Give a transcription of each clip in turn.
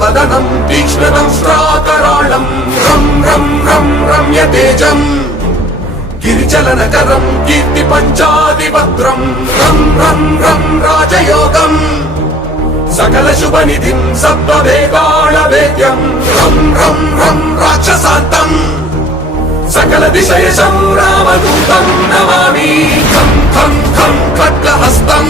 వికసితవదనం తీక్ష్ణదంష్ట్రాకరాళం రం రం రం రమ్యతేజం గిరిచలనకరం కీర్తి పంచాదిభద్రం రం రం రం రాజయోగం సకల శుభనిధిం సప్తవేదాళవేద్యం రం రం రం రాక్షసాంతం సకల దిశయశం రామదూతం నమామి ఖం ఖం ఖం ఖడ్గహస్తం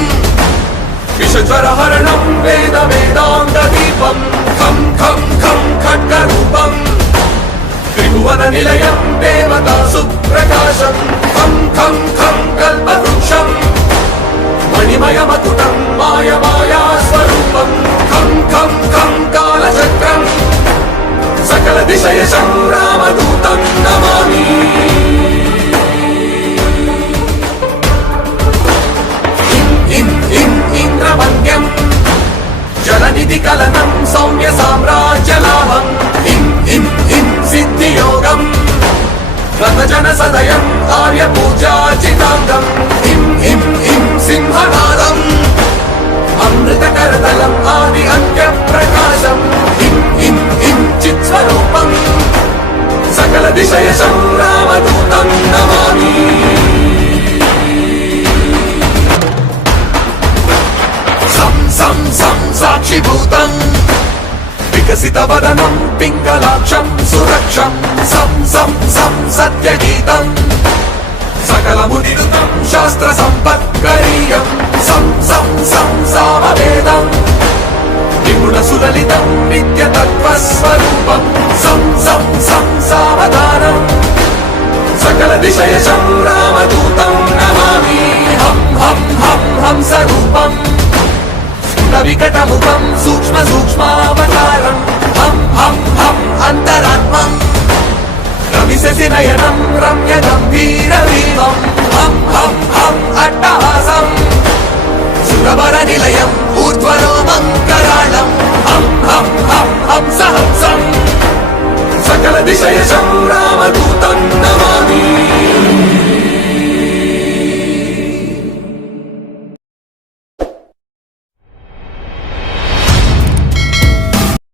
విషజ్వరహరణం వేద వేదాంగదీపం ఖం ఖం ఖం ఖడ్గరూపం త్రిభువన నిలయం దేవతా సుప్రకాశం ఖం ఖం ఖం కల్పవృక్షం మణిమయమకుటం మాయమాయా స్వరూపం ఖం ఖం ఖం కాలచక్రం సకల దిశయశం రామదూతం నమామి ఇంద్రవంద్యం జలనిధి కలనం సౌమ్య సామ్రాజ్యలాభం ఇం ఇం ఇం సిద్ధియోగం రతజన సదయం ఆర్య పూజాచితాంగం ఇం ఇం ఇం సింహనాదం అమృతకరతలం ఆది అంత్య ప్రకాశం ఇం ఇం ఇం చిత్స్వరూపం సకల దిశయశం రామదూతం నమామి సం సం సం సాక్షిభూతం వికసితవదనం పింగళాక్షం సురక్షం సం సం సం సత్యగీతం సకలమునిరుతం శాస్త్ర సంపత్కరీయం సం సం సం సామవేదం నిపుణ సులలితం నిత్యతత్వస్వరూపం సం సం సం సావధానం సకల దిశయశం రామదూతం నమామి హం హం హం హంసరూపం వికటముఖం సూక్ష్మ సూక్ష్మావతారం హం హం హం అంతరాత్మం రవిశసి నయనం రమ్య గంభీర వీవం హం హం హం అట్టహాసం సురవర నిలయం ఊర్ధ్వరోమం కరాళం హం హం హం హంసహంసం సకల దిశయశం రామదూతం నమామి